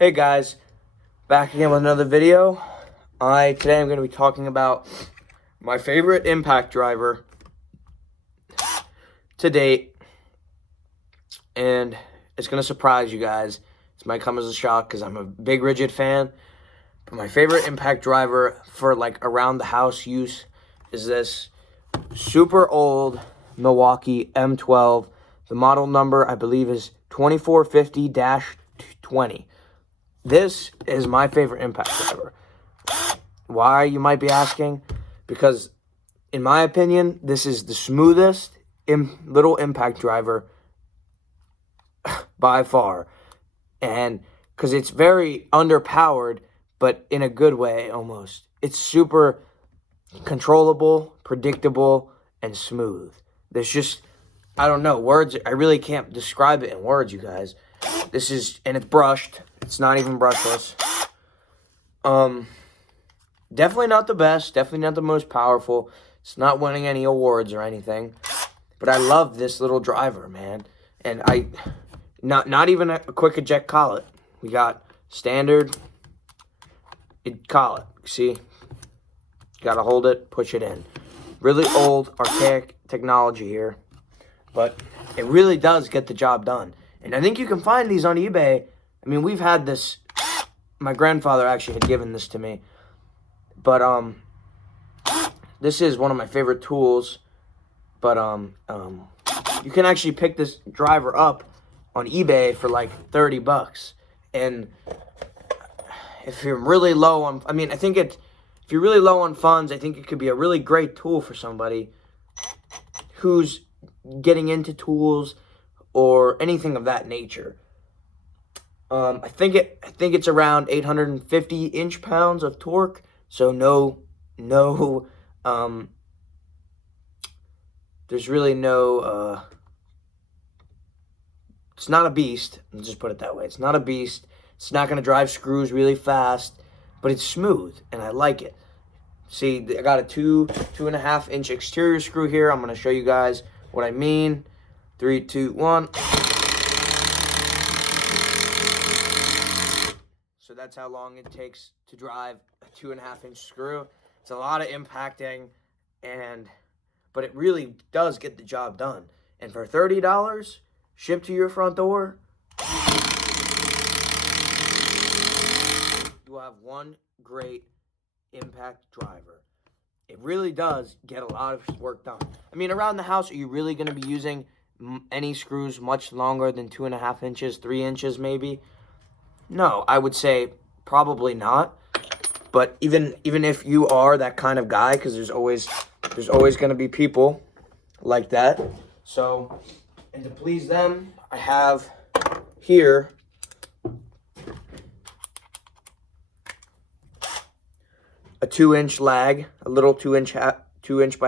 Hey guys, back again with another video. Today I'm going to be talking about my favorite impact driver to date, and it's going to surprise you guys. This might come as a shock because I'm a big Rigid fan, but my favorite impact driver for like around the house use is this super old Milwaukee M12. The model number I believe is 2450-20. This is my favorite impact driver. Why, you might be asking? Because, in my opinion, this is the smoothest little impact driver by far. And because it's very underpowered, but in a good way almost. It's super controllable, predictable, and smooth. There's just, I don't know, words, I really can't describe it in words, you guys. This is, and it's brushed. It's not even brushless. Definitely not the best. Definitely not the most powerful. It's not winning any awards or anything. But I love this little driver, man. And not even a quick eject collet. We got standard collet. See? Gotta hold it, push it in. Really old, archaic technology here. But it really does get the job done. And I think you can find these on eBay. I mean, we've had this. My grandfather actually had given this to me. But this is one of my favorite tools. But you can actually pick this driver up on eBay for like $30. And if you're really low on, I think if you're really low on funds, I think it could be a really great tool for somebody who's getting into tools or anything of that nature. I think it's around 850 inch-pounds of torque. So there's really no, it's not a beast. Let's just put it that way. It's not a beast. It's not going to drive screws really fast, but it's smooth, and I like it. See, I got a 2.5 inch exterior screw here. I'm going to show you guys what I mean. 3, 2, 1. So that's how long it takes to drive a 2.5 inch screw. It's a lot of impacting, but it really does get the job done. And for $30, shipped to your front door, you will have one great impact driver. It really does get a lot of work done. I mean, around the house, are you really going to be using any screws much longer than 2.5 inches, 3 inches maybe? No, I would say probably not. But even if you are that kind of guy, because there's always going to be people like that. So, and to please them, I have here a 2 inch lag, a little 2 inch by 2 inch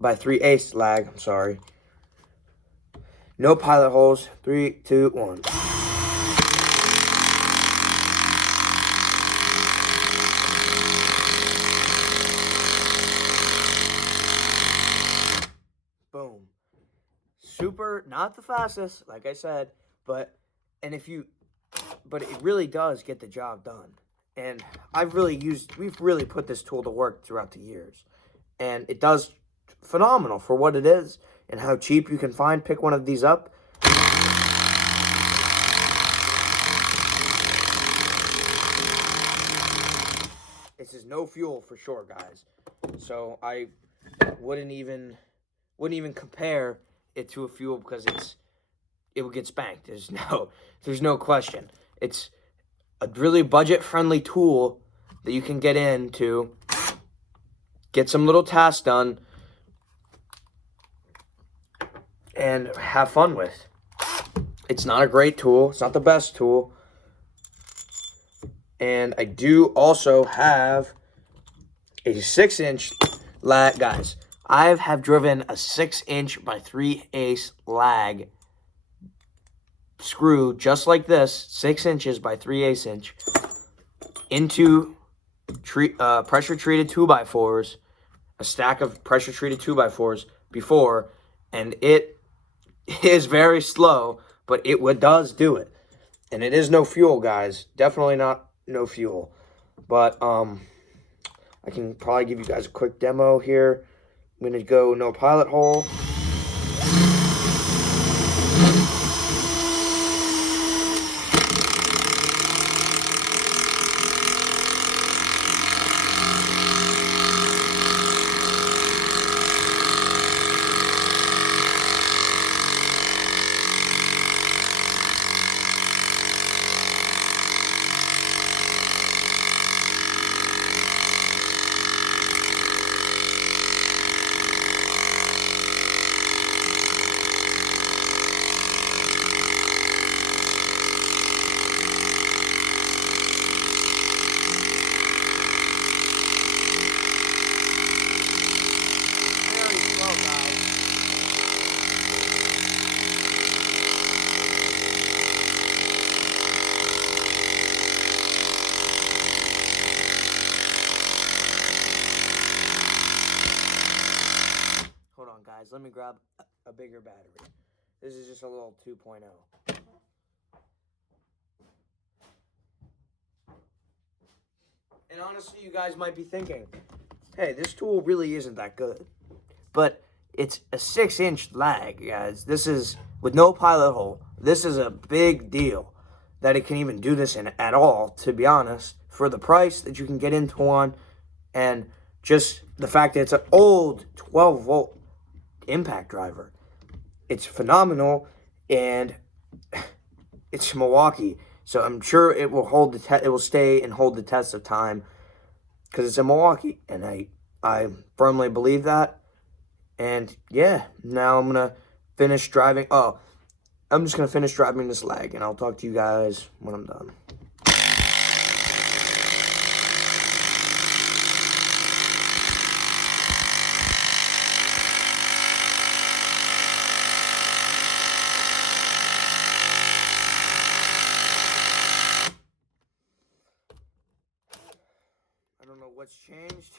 by 3/8 lag. I'm sorry. No pilot holes. 3, 2, 1. Boom. Super, not the fastest, like I said, but it really does get the job done. And we've really put this tool to work throughout the years. And it does phenomenal for what it is and how cheap you can find. Pick one of these up. This is no fuel for sure, guys. So I wouldn't even compare it to a fuel because it would get spanked. There's no question. It's a really budget-friendly tool that you can get into, get some little tasks done, and have fun with. It's not a great tool. It's not the best tool. And I do also have a 6 inch lag. Guys, I have driven a 6 inch by 3/8 lag screw just like this, 6 inches by 3/8 inch, into pressure-treated 2x4s, a stack of pressure-treated 2x4s before, and it is very slow, but it does do it. And it is no fuel, guys. Definitely not no fuel. But I can probably give you guys a quick demo here. I'm going to go no pilot hole. Hold on, guys. Let me grab a bigger battery. This is just a little 2.0. And honestly, you guys might be thinking, hey, this tool really isn't that good. But it's a 6-inch lag, guys. This is, with no pilot hole, this is a big deal that it can even do this in at all, to be honest, for the price that you can get into one, and just the fact that it's an old 12-volt impact driver. It's phenomenal, and it's Milwaukee, so I'm sure it will hold it will stay and hold the test of time because it's in Milwaukee, and I firmly believe that. And yeah, now I'm gonna finish driving. Oh, I'm just gonna finish driving this lag, and I'll talk to you guys when I'm done. I don't know what's changed.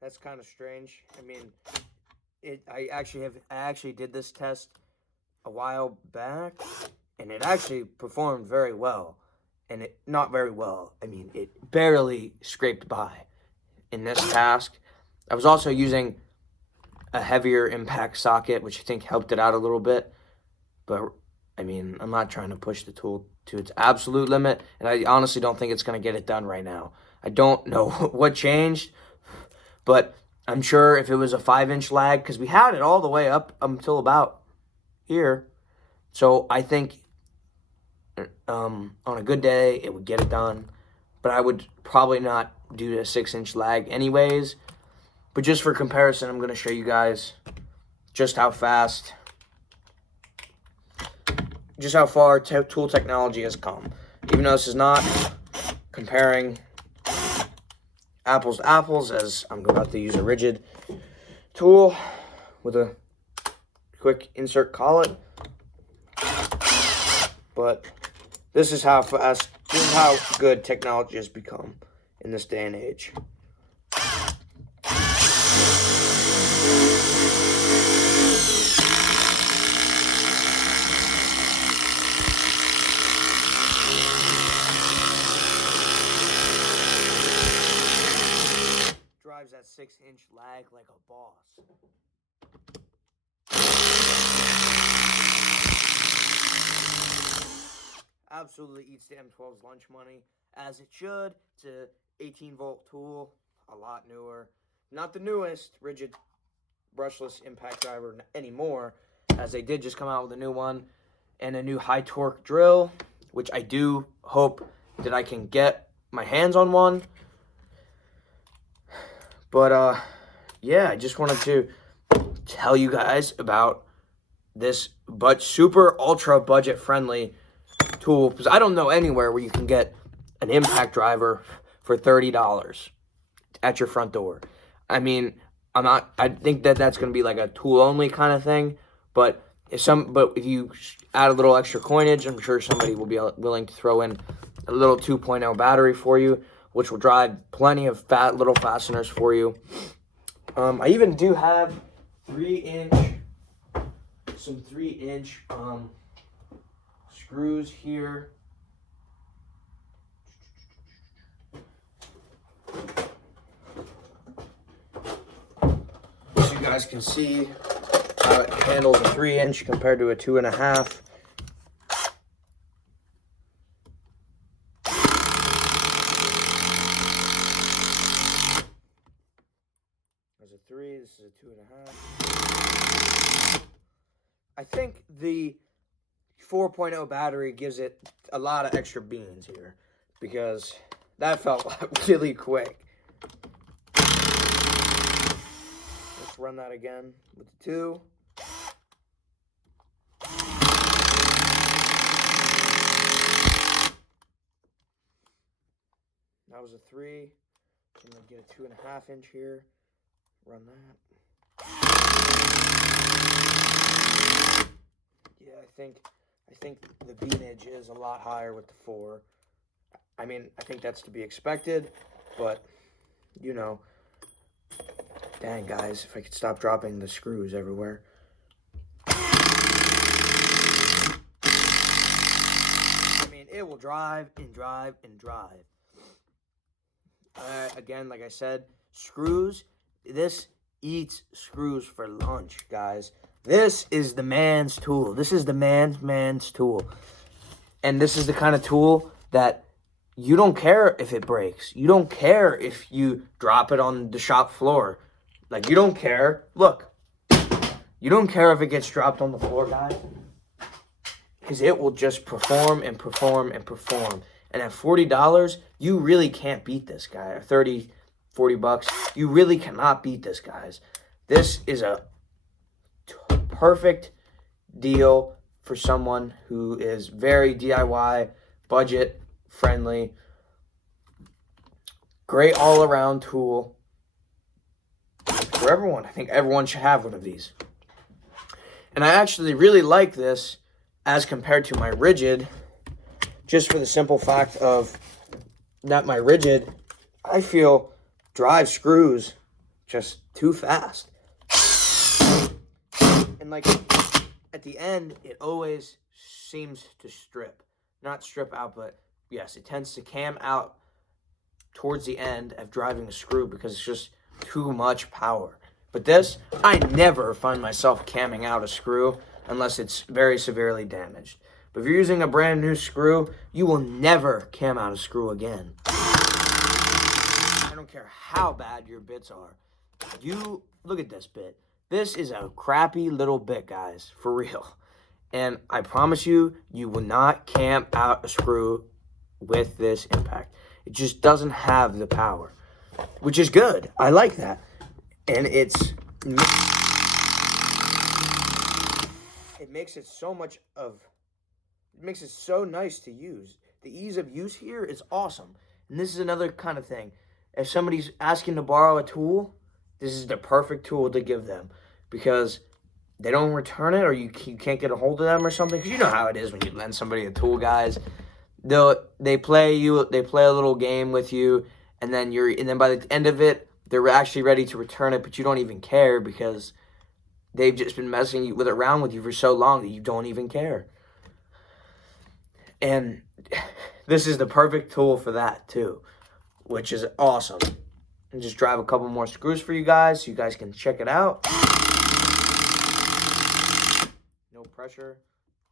That's kind of strange. I mean, I actually did this test a while back, and it actually performed very well. And it not very well. I mean, it barely scraped by in this task. I was also using a heavier impact socket, which I think helped it out a little bit. But I mean, I'm not trying to push the tool to its absolute limit, and I honestly don't think it's going to get it done right now. I don't know what changed, but I'm sure if it was a 5-inch lag, because we had it all the way up until about here. So I think on a good day, it would get it done. But I would probably not do a 6-inch lag anyways. But just for comparison, I'm going to show you guys just how fast, just how far tool technology has come. Even though this is not comparing apples to apples, as I'm about to use a rigid tool with a quick insert collet. But this is how fast, this is how good technology has become in this day and age. Drives that 6-inch lag like a boss. Absolutely eats the M12's lunch money, as it should. It's a 18-volt tool, a lot newer. Not the newest rigid brushless impact driver anymore, as they did just come out with a new one and a new high torque drill, which I do hope that I can get my hands on one. But yeah, I just wanted to tell you guys about this super ultra budget friendly tool, because I don't know anywhere where you can get an impact driver for $30 at your front door. I mean, I think that that's going to be like a tool only kind of thing, but But if you add a little extra coinage, I'm sure somebody will be willing to throw in a little 2.0 battery for you, which will drive plenty of little fasteners for you. I even do have 3-inch, some 3-inch screws here. So you guys can see how it handles a 3-inch compared to a 2.5. There's a 3, this is a 2.5. I think the 4.0 battery gives it a lot of extra beans here because that felt really quick. Let's run that again with the 2. That was a 3. I'm gonna get a 2.5-inch here. Run that. Yeah, I think the beanage is a lot higher with the 4. I mean, I think that's to be expected, but you know, dang guys, if I could stop dropping the screws everywhere. I mean, it will drive and drive and drive. Again, like I said, screws. This eats screws for lunch, guys. This is the man's tool. This is the man's tool. And this is the kind of tool that you don't care if it breaks. You don't care if you drop it on the shop floor. Like, you don't care. Look. You don't care if it gets dropped on the floor, guys. Because it will just perform and perform and perform. And at $40, you really can't beat this guy. Or 30, 40 bucks. You really cannot beat this, guys. This is a perfect deal for someone who is very DIY, budget friendly. Great all-around tool for everyone. I think everyone should have one of these. And I actually really like this as compared to my rigid, just for the simple fact of that my rigid, I feel, drives screws just too fast. And like at the end, it always seems to strip. Not strip out, but yes, it tends to cam out towards the end of driving a screw because it's just too much power. But this, I never find myself camming out a screw unless it's very severely damaged. But if you're using a brand new screw, you will never cam out a screw again. I don't care how bad your bits are. You look at this bit. This is a crappy little bit, guys, for real. And I promise you, you will not cam out a screw with this impact. It just doesn't have the power, which is good. I like that. And it makes it so nice to use. The ease of use here is awesome. And this is another kind of thing. If somebody's asking to borrow a tool, this is the perfect tool to give them because they don't return it or you can't get a hold of them or something. Because you know how it is when you lend somebody a tool, guys. They play a little game with you, and then by the end of it, they're actually ready to return it, but you don't even care because they've just been messing around with you for so long that you don't even care. And this is the perfect tool for that too, which is awesome. And just drive a couple more screws for you guys so you guys can check it out. No pressure.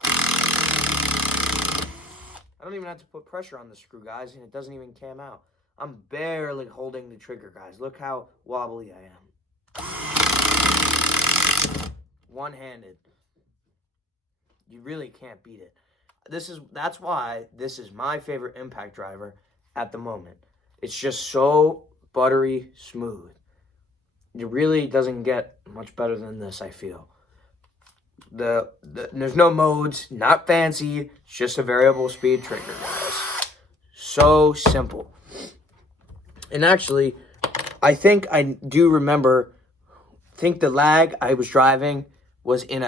I don't even have to put pressure on the screw, guys, and it doesn't even cam out. I'm barely holding the trigger, guys. Look how wobbly I am. One-handed. You really can't beat it. That's why this is my favorite impact driver at the moment. It's just so buttery smooth. It really doesn't get much better than this, I feel. There's no modes, not fancy, it's just a variable speed trigger, guys. So simple. And actually, I think the lag I was driving was in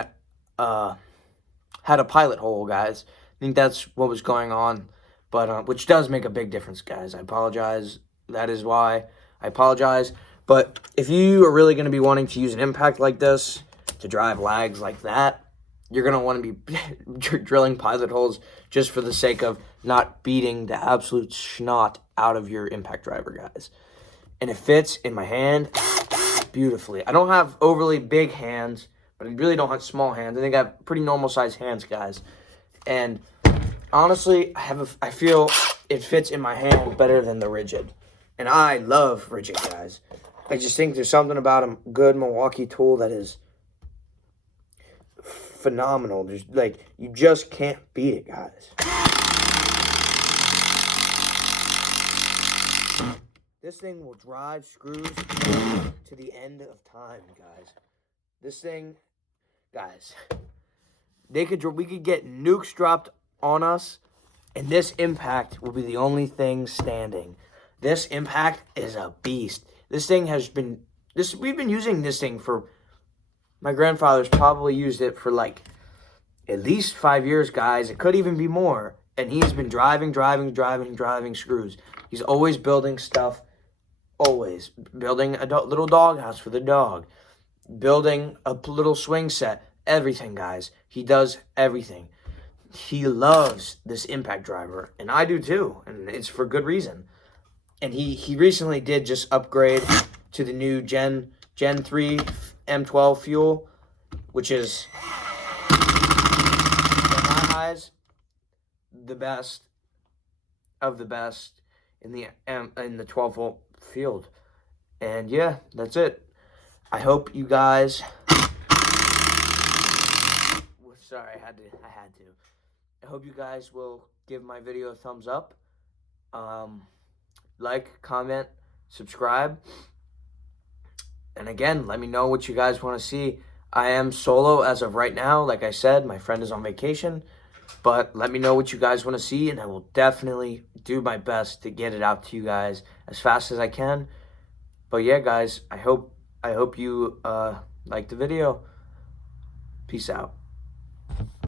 had a pilot hole, guys. I think that's what was going on, but which does make a big difference, guys. I apologize. That is why I apologize. But if you are really going to be wanting to use an impact like this to drive lags like that, you're going to want to be drilling pilot holes just for the sake of not beating the absolute snot out of your impact driver, guys. And it fits in my hand beautifully. I don't have overly big hands, but I really don't have small hands. I think I have pretty normal sized hands, guys. And honestly, I feel it fits in my hand better than the rigid. And I love rigid, guys. I just think there's something about a good Milwaukee tool that is phenomenal. There's like, you just can't beat it, guys. This thing will drive screws to the end of time, guys. This thing, guys, we could get nukes dropped on us, and this impact will be the only thing standing. This impact is a beast. This thing has been, we've been using this thing for, my grandfather's probably used it for like at least 5 years, guys. It could even be more. And he's been driving screws. He's always building stuff. Always. Building a little doghouse for the dog. Building a little swing set. Everything, guys. He does everything. He loves this impact driver. And I do too. And it's for good reason. And he recently did just upgrade to the new Gen 3 m12 fuel, which is, in my eyes, the best of the best in the 12 volt field. And yeah, that's it. I hope you guys, sorry, I had to. I hope you guys will give my video a thumbs up. Like, comment, subscribe. And again, let me know what you guys want to see. I am solo as of right now. Like I said, my friend is on vacation. But let me know what you guys want to see, and I will definitely do my best to get it out to you guys as fast as I can. But yeah, guys, I hope you liked the video. Peace out.